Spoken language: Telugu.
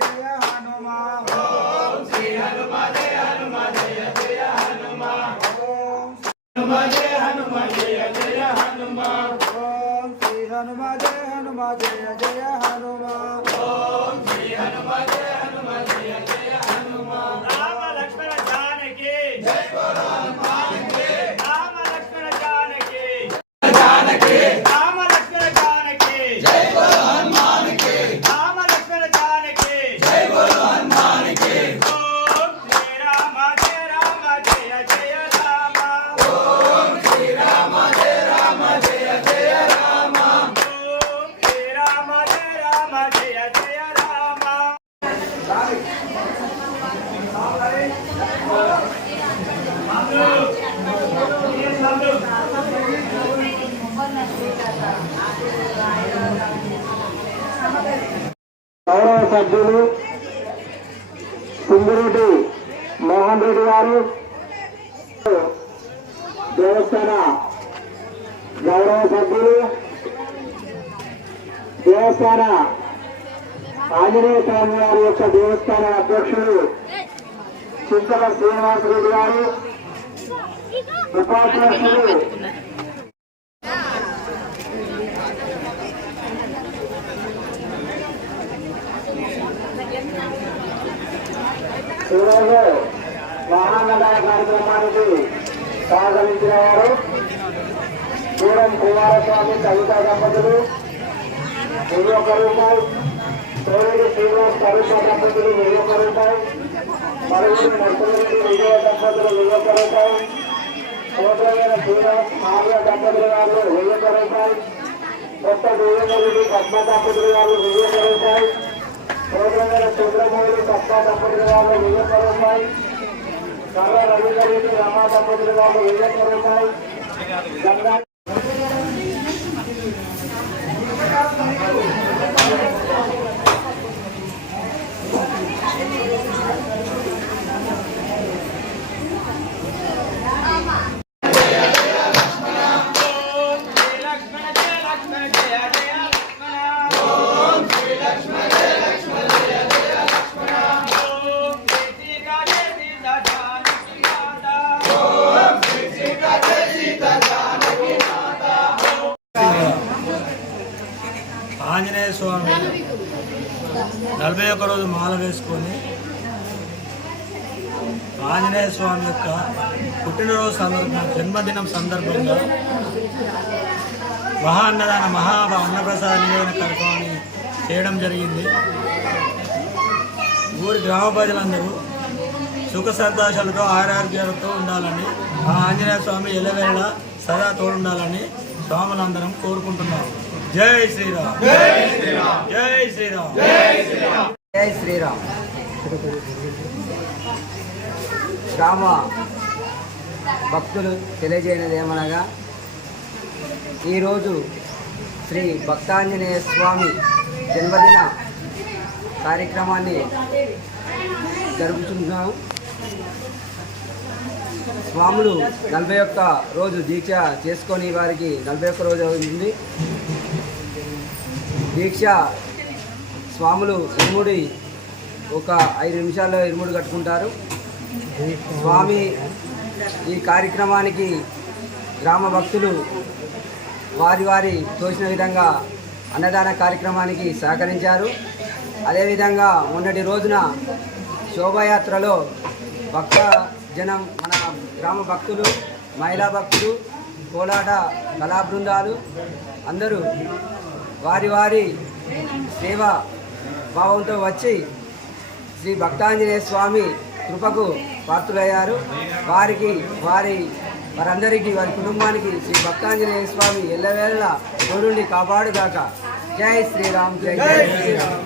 జయ హనుమా ఓం శ్రీ హనుమ జయ హనుమ జయ జయ హనుమ ఓం హనుమ జయ హనుమ జయ జయ హనుమ ఓం శ్రీ హనుమ జయ హనుమ జయ జయ హనుమ ఓం శ్రీ హనుమ జయ హనుమ జయ జయ హనుమ రామ లక్ష్మణ జానకి జై బోలో హనుమాన్ కి రామ లక్ష్మణ జానకి జానకి రామ లక్ష్మణ జానకి జై బోలో హనుమాన్ కి రామ లక్ష్మణ జానకి జై బోలో హనుమాన్ కి ఓం శ్రీ రామ జయ రామ జయ జయ రామ ఓం శ్రీ రామ జయ రామ జయ జయ రామ ఓం శ్రీ రామ జయ రామ జయ జయ రామ గౌరవ సభ్యులు సింగిరెడ్డి మోహన్ రెడ్డి గారు, దేవస్థాన గౌరవ సభ్యులు, దేవస్థాన ఆంజనేయ స్వామి వారి యొక్క దేవస్థాన అధ్యక్షులు చింతల శ్రీనివాసరెడ్డి గారు, ఉపాధ్యక్షులు ఈరోజు వాహనదాన కార్యక్రమానికి సహకరించిన వారు దూరం కుమారస్వామి కవిత దంపతులు 1,000 రూపాయలు, తోరేడి శ్రీనివాస్ కవిత దంపతులు 1,000 రూపాయలు, మరుగుడు నర్సరెడ్డి విజయ దంపతులు 1,000 రూపాయలు, సోదరైన శ్రీనివాస్ మాల్య దంపతులు గారు 1,000 రూపాయలు, కొత్త దేవేంద్రెడ్డి పద్మ దంపతులు గారు 1,000 రూపాయలు, సోదరైన చంద్రమౌళి పద్మ దంపతులు గారు 1,000 రూపాయలు, కర్ర రవీంద్రెడ్డి రమా దంపతులు గారు 1,000 రూపాయలు, గంగా ఆంజనేయ స్వామి 41 రోజు మాల వేసుకొని ఆంజనేయ స్వామి యొక్క పుట్టినరోజు సందర్భంగా, జన్మదినం సందర్భంగా మహాన్నదాన అన్నప్రసాద నివేదన కార్యక్రమాన్ని చేయడం జరిగింది. ఊరి గ్రామ ప్రజలందరూ సుఖ సంతోషాలతో ఆరోగ్యాలతో ఉండాలని, ఆ ఆంజనేయ స్వామి ఎల్లవేళ సదా తోడుండాలని స్వాములందరం కోరుకుంటున్నాము. జై శ్రీరామ్, జై శ్రీరామ్, జై శ్రీరామ్, జై శ్రీరామ్, జై శ్రీరామ్. గ్రామ భక్తులు తెలియజేయనిది ఏమనగా, ఈరోజు శ్రీ భక్తాంజనేయ స్వామి జన్మదిన కార్యక్రమాన్ని జరుపుతున్నాము. స్వాములు 41 రోజు దీక్ష చేసుకొని వారికి 41 రోజు అవుతుంది. దీక్ష స్వాములు ఇరుముడి ఒక 5 నిమిషాల్లో ఇరుముడి కట్టుకుంటారు. స్వామి ఈ కార్యక్రమానికి గ్రామ భక్తులు వారి తోచిన విధంగా అన్నదాన కార్యక్రమానికి సహకరించారు. అదేవిధంగా మొన్నటి రోజున శోభాయాత్రలో భక్త జనం, మన గ్రామ భక్తులు, మహిళా భక్తులు, కోలాట కళా బృందాలు అందరూ వారి సేవా భావంతో వచ్చి శ్రీ భక్తాంజనేయ స్వామి కృపకు పాత్రులయ్యారు. వారందరికీ, వారి కుటుంబానికి శ్రీ భక్తాంజనేయ స్వామి ఎల్లవేళ తోడుండి కాపాడుగాక. జై శ్రీరామ్, జై శ్రీరామ్.